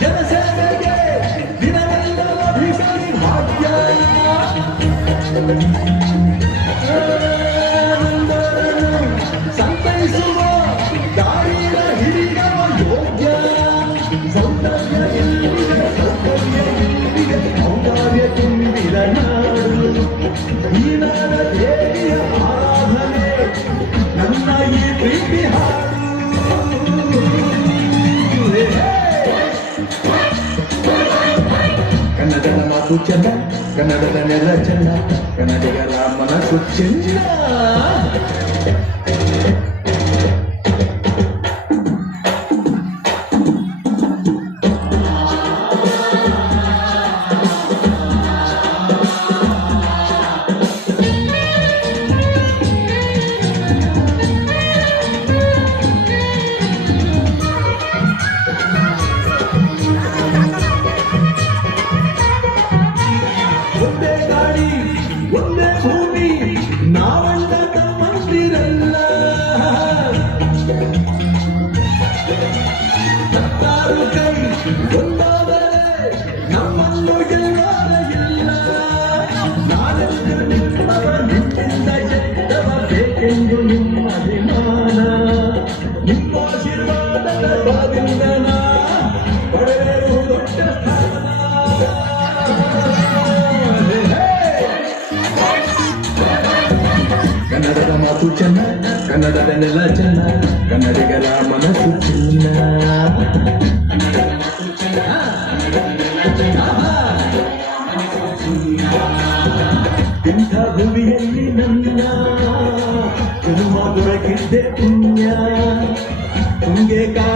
ಜನಸೇವೆಗೆ కూర్చంట కన్నడ నెల చెండ. కన్నడిగా రామన కూర్చుంట ಕನ್ನಡದ ಮಾತು ಚೆನ್ನ ಕನ್ನಡದ ನೆಲ ಚೆನ್ನ ಕನ್ನಡಿಗರ ಮನಸ್ಸು ಚಿನ್ನ ಇಂಥ ಭೂಮಿಯಲ್ಲಿ ನನ್ನ ಜನ್ಮ ದೊರಕಿದ್ದೆ ಪುಣ್ಯ ತುಂಗೆ ಕಾವೇರಿ